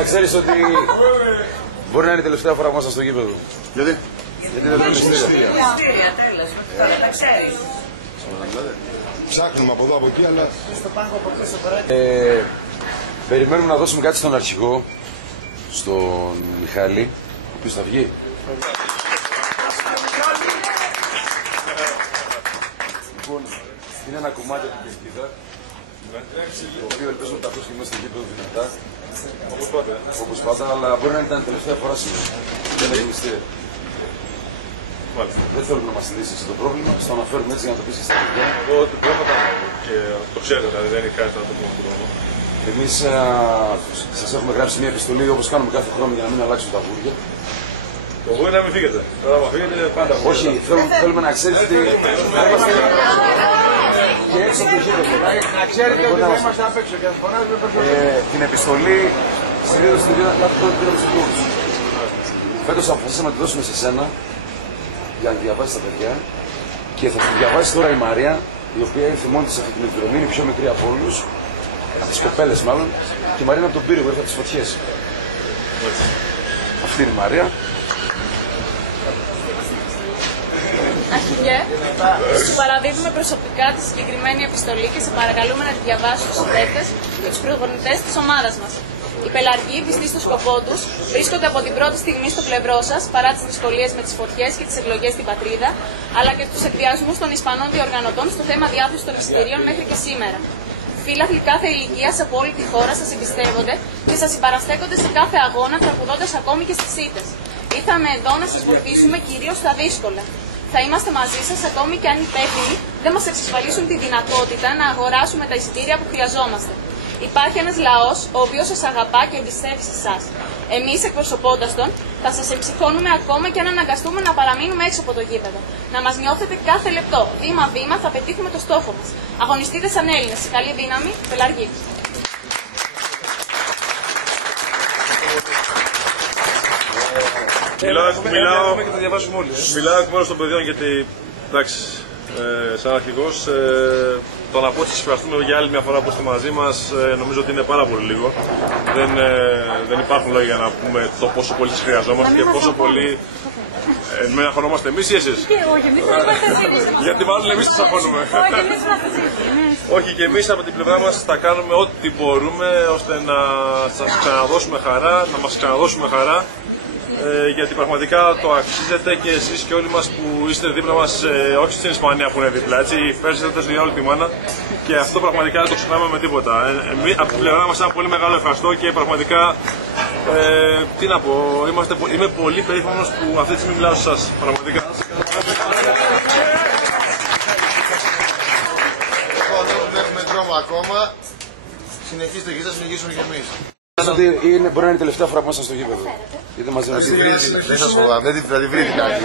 να ξέρεις ότι μπορεί να είναι η τελευταία φορά που ήμασταν στο γήπεδο. Γιατί? Γιατί δεν δίνουμε εισιτήρια. Τέλος, τώρα τα ξέρεις. Ψάχνουμε από εδώ από εκεί, αλλά... Περιμένουμε να δώσουμε κάτι στον αρχηγό, στον Μιχάλη, ο οποίος θα βγει. Λοιπόν, είναι ένα κομμάτι από την Κερκίδα, το οποίο ελπίζουμε να τα ακούσουμε μέσα στο γήπεδο δυνατά, όπως πάντα, αλλά μπορεί να ήταν η τελευταία φορά σήμερα. Δεν έχει μυστήρια. Δεν θέλουμε να μας λύσει το πρόβλημα, στο αναφέρουμε έτσι για να το πεις και στα παιδιά. Εγώ την πρόφατα και το ξέρω, δηλαδή δεν είναι κάτι να το πούμε αυτό το πράγμα. Εμείς σας έχουμε γράψει μια επιστολή όπως κάνουμε κάθε χρόνο για να μην αλλάξουν τα βούρια. Το βούρι να μην φύγετε. Τώρα να φύγετε πάντα. Όχι, θέλουμε να ξέρετε ότι θα είμαστε και έξω από το γήπεδο. Να ξέρετε ότι δεν είμαστε απ' έξω και θα φωνάζουμε περισσότερο. Την επιστολή συνήθως την δίναμε κάθε χρόνο πήραμε στους κλούβους. Φέτος αποφασίσαμε να τη δώσουμε σε σένα για να τη διαβάσεις τα παιδιά και θα τη διαβάσει τώρα η Μαρία, η οποία ήρθε μόνη της σε αυτή την εκδρομή, είναι η πιο μικρή από όλους, από τις κοπέλες μάλλον, και η Μαρία είναι από τον πύργο, ήρθε από τις φωτιές. Αυτή είναι η Μαρία. Αρχηγέ, σου παραδίδουμε προσωπικά τη συγκεκριμένη επιστολή και σε παρακαλούμε να τη διαβάσεις στους παίκτες και τους προπονητές της ομάδας μας. Οι πελαργοί, πιστοί στο σκοπό τους, βρίσκονται από την πρώτη στιγμή στο πλευρό σας παρά τις δυσκολίες με τις φωτιές και τις εκλογές στην πατρίδα, αλλά και τους εκβιασμούς των Ισπανών διοργανωτών στο θέμα διάθεσης των εισιτηρίων μέχρι και σήμερα. Φίλαθλοι κάθε ηλικίας από όλη τη χώρα σας εμπιστεύονται και σας συμπαραστέκονται σε κάθε αγώνα, τραγουδώντας ακόμη και στις ήττες. Ήρθαμε εδώ να σας βοηθήσουμε κυρίως στα δύσκολα. Θα είμαστε μαζί σας ακόμη και αν οι υπεύθυνοι δεν μας εξασφαλίσουν τη δυνατότητα να αγοράσουμε τα εισιτήρια που χρειαζόμαστε. Υπάρχει ένας λαός ο οποίος σας αγαπά και εμπιστεύει σε εσάς. Εμείς, εκπροσωπώντας τον, θα σας εμψυχώνουμε ακόμα και αν αναγκαστούμε να παραμείνουμε έξω από το γήπεδο. Να μας νιώθετε κάθε λεπτό. Βήμα-βήμα θα πετύχουμε το στόχο μας. Αγωνιστείτε σαν Έλληνες. Καλή δύναμη, Πελαργή. Μιλάω εκ μέρους των παιδιών γιατί, εντάξει, σαν αρχηγός, το να πω ότι σας ευχαριστούμε για άλλη μια φορά που είστε μαζί μας, νομίζω ότι είναι πάρα πολύ λίγο. Δεν υπάρχουν λόγια να πούμε το πόσο πολύ σας χρειαζόμαστε και πόσο πολύ με αγωνόμαστε εμείς ή εσείς. Όχι, εμείς δεν είμαστε. Γιατί μάλλον εμείς σας αγωνούμε. Όχι, και εμείς από την πλευρά μας θα κάνουμε ό,τι μπορούμε ώστε να σας ξαναδώσουμε χαρά, να μας ξαναδώσουμε χαρά. Γιατί πραγματικά το αξίζετε και εσείς και όλοι μας που είστε δίπλα μας, όχι στην Ισπανία που είναι δίπλα, έτσι, φέρσετε για όλη τη μάνα και αυτό πραγματικά δεν το ξεχνάμε με τίποτα. Από την πλευρά μας ένα πολύ μεγάλο ευχαριστώ και πραγματικά, τι να πω, είμαι πολύ περήφανος που αυτή τη στιγμή μιλάω σε εσάς, πραγματικά. Δεν έχουμε δρόμο ακόμα, συνεχίστε και θα συνεχίσουμε κι εμείς. Μπορεί να είναι η τελευταία φορά που ήμασταν στο γήπεδο. Δεν σας φοβάμαι, δεν θα τη βρει την άκρη.